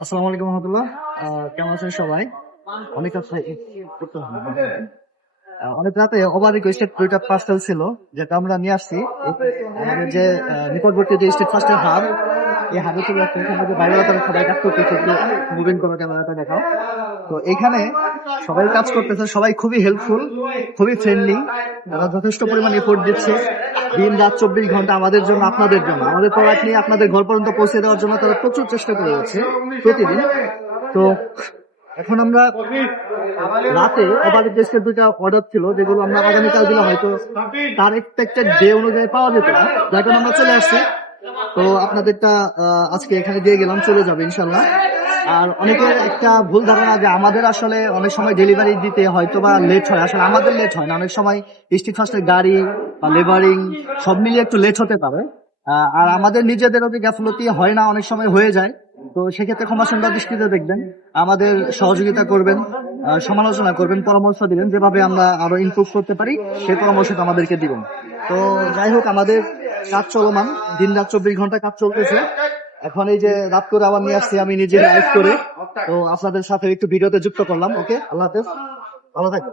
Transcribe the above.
আসসালামু আলাইকুম রহমতুল্লাহ। কেমন আছেন সবাই? অনেক অনেক রাতে ওভার রিকোয়েস্টেড দুইটা পার্সেল ছিল, যেটা আমরা নিয়ে আসছি। আমাদের যে নিকটবর্তী যে স্টেট ফার্স্টের হাব, এই হাবে চলে আসছে। এখানে যে বাইরে সবাই কাজ করতেছে, একটু মুভিং করো, ক্যামেরাটা দেখাও। তো এখানে সবাই কাজ করতেছে, সবাই খুবই হেল্পফুল, খুবই ফ্রেন্ডলি। তারা যথেষ্ট পরিমাণ এফোর্ট দিচ্ছে, দিন রাত 24 ঘন্টা আমাদের জন্য, আপনাদের জন্য, আমাদের প্রোডাক্ট নিয়ে আপনাদের ঘর পর্যন্ত পৌঁছে দেওয়ার জন্য তারা প্রচুর চেষ্টা করে যাচ্ছে প্রতিদিন। তো এখন আমরা রাতে ওভার রিকোয়েস্টেড দুইটা অর্ডার ছিল, যেগুলো আমরা আগামীকাল দিলে হয়তো তার এক্সপেক্টেড ডে অনুযায়ী পাওয়া যেত না, যার কারণে আমরা চলে আসছি। তো আপনাদেরটা আজকে এখানে দিয়ে গেলাম, চলে যাবে ইনশাল্লাহ। আর অনেকের একটা ভুল ধারণা যে আমাদের আসলে অনেক সময় ডেলিভারি দিতে হয়তো বা লেট হয়। আসলে আমাদের লেট হয় না, অনেক সময় স্ট্রিট ফাস্টের গাড়ি বা লেবারিং সব মিলিয়ে একটু লেট হতে পারে। আর আমাদের নিজেদেরও যে গাফলতি হয় না, অনেক সময় হয়ে যায়। তো সেক্ষেত্রে ক্ষমা সুন্দর দৃষ্টিতে দেখবেন, আমাদের সহযোগিতা করবেন, সমালোচনা করবেন, পরামর্শ দিবেন, যেভাবে আমরা আরো ইমপ্রুভ করতে পারি সেই পরামর্শটা আমাদেরকে দিবেন। তো যাই হোক, আমাদের কাজ চলমান, দিন রাত 24 ঘন্টা কাজ চলতেছে। এখন এই যে রাত করে আবার নিয়ে আসছি আমি নিজে লাইভ করে, তো আপনাদের সাথে একটু ভিডিওতে যুক্ত করলাম। ওকে, আল্লাহ হাফেজ, ভালো থাকবেন।